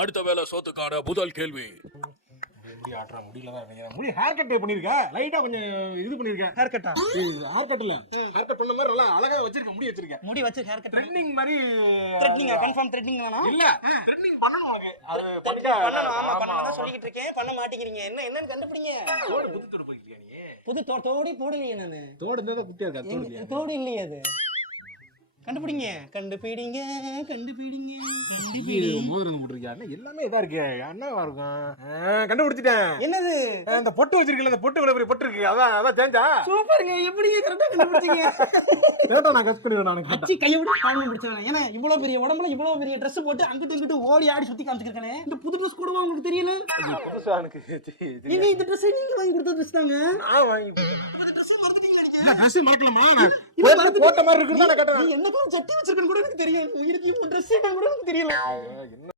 அடுத்த வேலை சோத்துக்கான முதல் கேள்வி. முடி ஆட்டுற முடியல தான் நினைக்கிறேன். முடி ஹேர் கட் பண்ணிருக்க, லைட்டா கொஞ்சம் இது பண்ணிருக்கேன். ஹேர் கட்டா? ஹேர் கட் இல்ல, ஹேர் கட் பண்ண மாதிரி நல்லா அழகா வச்சிருக்க, முடி வச்சிருக்கேன். முடி வச்சு ஹேர் கட் த்ரெட்டிங் மாதிரி. த்ரெட்டிங்கா? கன்ஃபார்ம் த்ரெட்டிங் தானா? இல்ல, த்ரெட்டிங் பண்ணனும் உனக்கு. அது பண்ணனும். ஆமா பண்ணனும் தான் சொல்லிட்டு இருக்கேன். பண்ண மாட்டீங்கறீங்க. என்னன்னு கண்டுபிடிங்க. தோடு புது தோடு போயிட்டியா நீ? புது தோடி போடலையே நானு. தோடு இருந்தா குட்டியா இருக்கா தோடு? தோடு இல்லையே அது. கண்டுபிடிங்க. கண்டுபிடிங்க. மோதிரம் போட்டுருக்கியா? எல்லாமே இதா இருக்கு. என்னவா இருக்கும்? கண்டுபிடிச்சிட்டேன். என்னது? அந்த பொட்டு வச்சிருக்கல, அந்த பொட்டு இவ்வளவு பொட்டு இருக்கு. அதான் சேஞ்சா? சூப்பர்ங்க. எப்படிங்க கரெக்ட்டா கண்டுபிடிச்சீங்க? கேட்டா நான் கஸ் பண்ணிடுவேன் நானு. அச்சி கைய விட்டு கால் பிடிச்சவனே. ஏன்னா இவ்வளவு பெரிய உடம்புல இவ்வளவு பெரிய Dress போட்டு அங்கிட்டு இங்கிட்டு ஓடி ஆடி சுத்தி காமிச்சிருக்கானே. இந்த புது Dress கூடவா உங்களுக்கு தெரியல? புதுசா எனக்கு நீங்க இந்த Dress நீங்க வாங்கி கொடுத்த Dress தாங்க. நான் வாங்கி இந்த Dress மறந்துட்டீங்களா நீங்க? Dress மறக்கலாமா? போட்ட மாதிரி இருக்குன்னு நான் கேட்டேன். நீ என்ன சட்டி வச்சிருக்கன்னு கூட எனக்கு தெரியும். உயிருக்கு Dress என்ன கூட எனக்கு தெரியல. என்ன